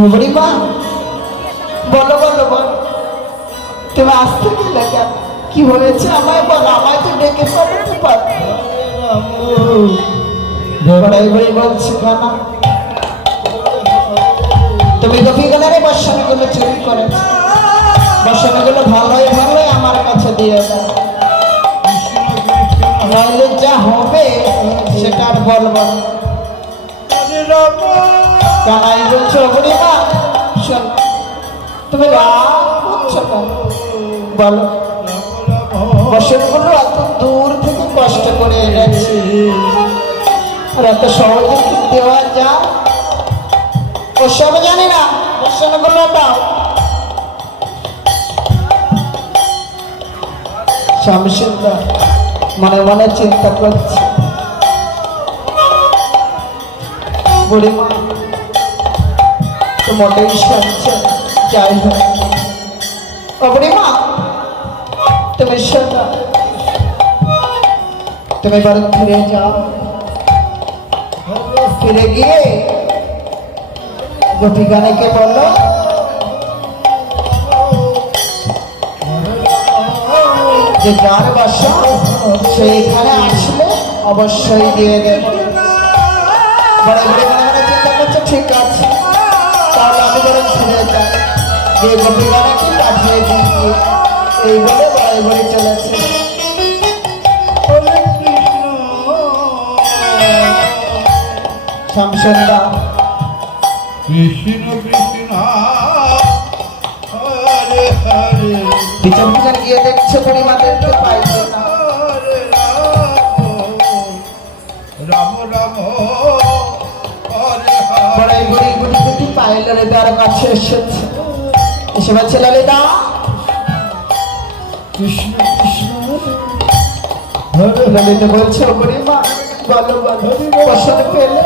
বুড়িমা বলো বলো বলো, তুমি আসতে গেলে কেন? কি হয়েছে আমায় বলো, আমায় তো ডেকে পড়তে পারো। বড়াই বড়ি বলছে কেন? তুমি গোপীগণের বর্ষণগুলো চুরি করেছো, বর্ষণগুলো ভালোই ভালোই আমার কাছে দিয়ে দাও, নইলে যা হবে সেটা আর বলবো না। কানাই বলছো বুড়িমা শোন, তুমি রাগ করছো কেন বলো? বর্ষণগুলো এত দূর থেকে কষ্ট করে এনেছি, আর এত সহজে কি দেওয়া যায়? ওসব জানি না, বর্ষণগুলো দাও। শামসুন্দর মনে মনে চিন্তা করছে, বুড়িমা তো মোটেই শুনছে। যাই হোক ও বুড়িমা, তুমি শোনো, তুমি বরং ফিরে যাও, ফিরে গিয়ে গোপীগণকে বলো যে যার বাসা সেইখানে আসলে অবশ্যই দিয়ে দেব। বড় বড় মনে মনে চিন্তা করছে, ঠিক আছে তাহলে আমি বরং ফিরে যাই, গিয়ে গোপীগণকে পাঠিয়ে দিই। এই বলে বড়াই বড়ি চলেছে। শামসুন্দর কৃষ্ণ কৃষ্ণ হরে হরে পিছন পিছন গিয়ে দেখছে বুড়িমাদেরকে পাইছে না। রাম রাম হরে বড়াই বড়ি গুটি গুটি পায়ে ললিতার কাছে এসেছে, এসে বলছে ললিতা কৃষ্ণ কৃষ্ণ ললিতা বলছে ও বুড়িমা বলো বলো, পছন্দ পেলে?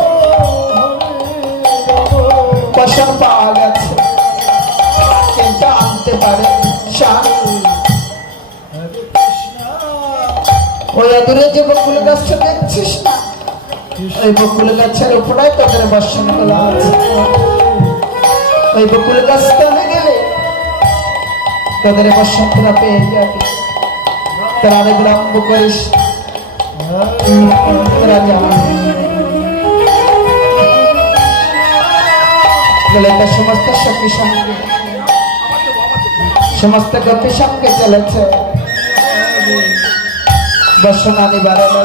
পছন্দ পাওয়া গেছে কিন্তু আনতে পারে ওই দূরে যে বকুল গাছটা দেখছিস না, ওই বকুল গাছের উপরে তোদের বর্ষণ করা আছে। ওই বকুল গাছটা গেলে তোদের বর্ষণ করা পেয়ে যাবে। তোরা বিলম্ব করিস, তোরা যা। সমস্ত সখী সঙ্গে সমস্ত গোপী সঙ্গে চলেছে বর্ষণা নিবারণ।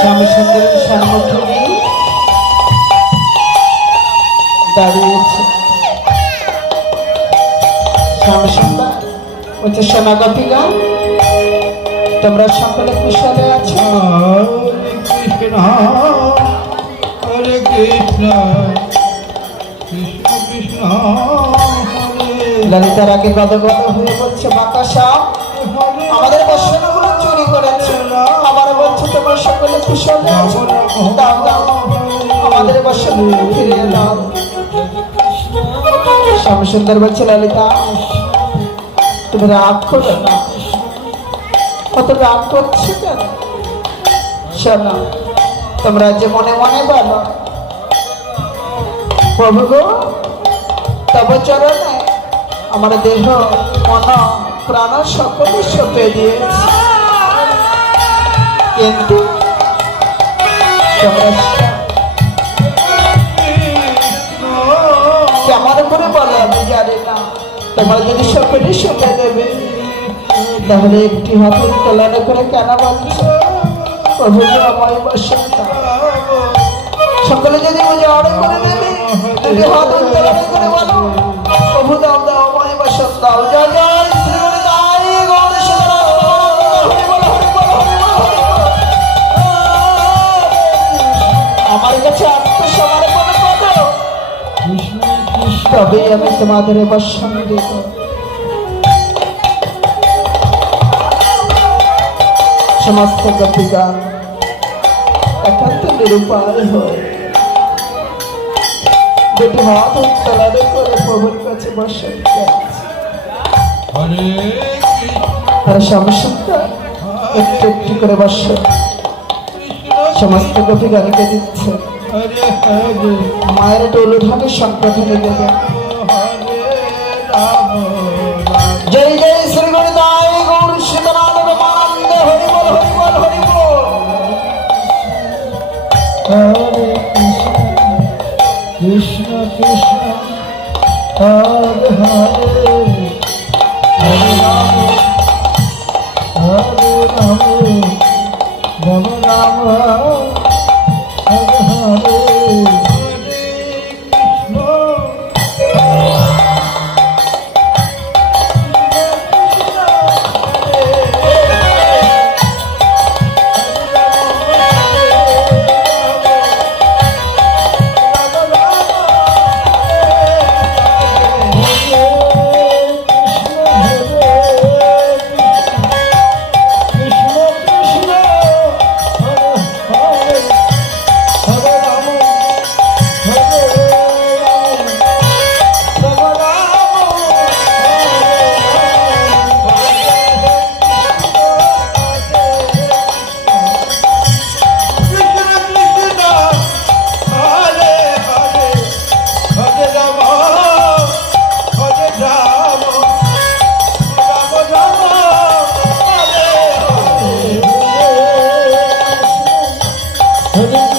শ্যামসুন্দরের সম্মুখে দাঁড়িয়েছে শ্যামসুন্দর বলছে, সোনা গোপীগা তোমরা সকলে কুশলে আছো? কৃষ্ণ হরে কৃষ্ণ কৃষ্ণ কৃষ্ণ ললিতার আগে গদগদ হয়ে বলছে, বাতাসা আমাদের বর্ষণগুলো চুরি করেছে, আবার বলছে তোমরা সকলে কুশলে আছো? দাও দাও আমাদের বর্ষণগুলো ফিরিয়ে দাও। শ্যামসুন্দর বলছে, ললিতা তুমি রাগ করো না, কত রাগ করছো কেন? শোনো, তোমরা যে মনে মনে বলো প্রভু গো তব চরণে আমার দেহ মন প্রাণ সকলে সঁপে দিয়েছে, কিন্তু কেমন করে বলো আমি জানি না। তোমরা যদি সকলে সঁপে দেবে তাহলে একটি হাতের তোলনা করে কেন বলছো প্রভু আমায় বর্ষণ দাও? সকলে যদি অর্ডার করে নেবে, যদি হাত তোলনা করে বলো প্রভু দাও দাও আমায় বর্ষণ দাও। জয় জয় শ্রীমণি তাই গণেশ আমার কাছে আত্মসমর্পণ করো। তবেই আমি তোমাদের বর্ষণ দেব। সমস্ত গোপীগণ একান্ত নিরুপায় হয়ে দুটি হাত উত্তোলন করে প্রভুর কাছে বসে গেছে। হরে কৃষ্ণ তারা সমস্ত একটু একটু করে বসে সমস্ত গোপীগণকে দিচ্ছে। হরে হরে মায়ের ডোলুধানে সংকটনে দেবে। হরে রাম রাম জয় জয় শ্রী গুরুদায় গৌর সীতারাম আনন্দ হরি বল হরি বল হরি বল। হরে কৃষ্ণ কৃষ্ণ হরে হরে হরে রাম হরে রাম রাম রাম হরে হরে Hare